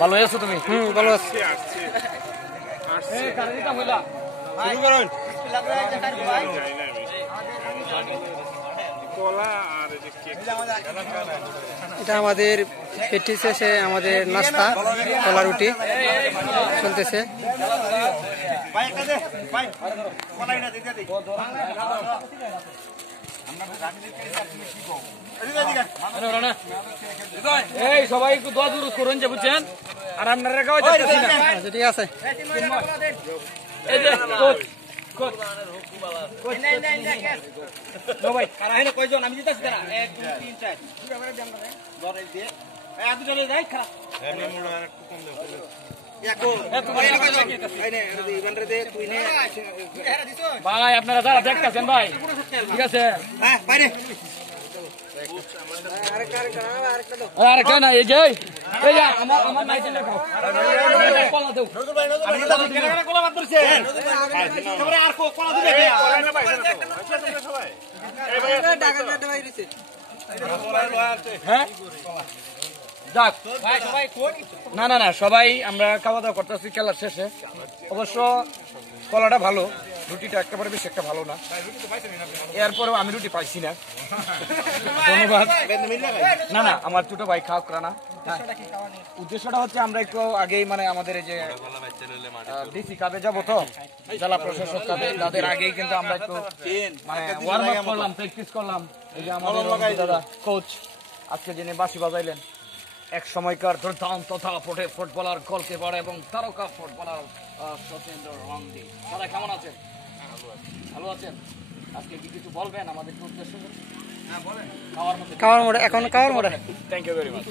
ভালো আছো তুমি? ভালো আছি। এটা আমাদের পেটি শেষে আমাদের নাস্তা কলা রুটি চলতেছে। এই সবাই একটু দোয়া দুরুদ করুন যে বুঝছেন, আর আপনারা কেউ যাচ্ছেন না। আচ্ছা ঠিক আছে। এই যে কোচ কোচ ভাই কারা হেনে কয়জন আমি দিতেছি তারা 1 2 3 4 দুটো করে দেন না ধরে দিয়ে এই আদু চলে যাই খারাপ এমনি মোড় আর একটু কম দাও ভাই আপনারা যারা দেখতেছেন ভাই ঠিক আছে বাইরে আরে কেন এই যে আমার নাই চলে কলা দাও আমি তো কলা বাদ করছি তোমরা আর কলা দিবে সবাই এই ভাই ঢাকা কাটে বাইরেছে হ্যাঁ যাক ভাই সবাই কোন না না না সবাই আমরা খাওয়া দাওয়া করতেছি খেলার শেষে। অবশ্য কলাটা ভালো, রুটিটা একেবারে বেশি একটা ভালো না, এরপরেও আমি রুটি পাইছি না। ধন্যবাদ। না না আমার ছোট ভাই খাওয়া করা না, উদ্দেশ্যটা হচ্ছে আমরা একটু আগেই মানে আমাদের এই যে ডিসি কাপে যাবো তো জেলা প্রশাসক কাপে তাদের আগেই কিন্তু আমরা একটু মানে ওয়ার্ম আপ করলাম, প্র্যাকটিস করলাম। এই যে আমাদের দাদা কোচ আজকে যিনি বাঁশি বাজাইলেন, এক সময়কার দুর্দান্ত ফুটবলার, গোলকিপার এবং তারকা ফুটবলার সচিন্দ্র রংদি। দাদা কেমন আছেন? ভালো আছেন। আজকে কি কিছু বলবেন আমাদের উদ্দেশ্যে? খাওয়ার মোড়ে এখন খাওয়ার মোড়ে। Thank you very much.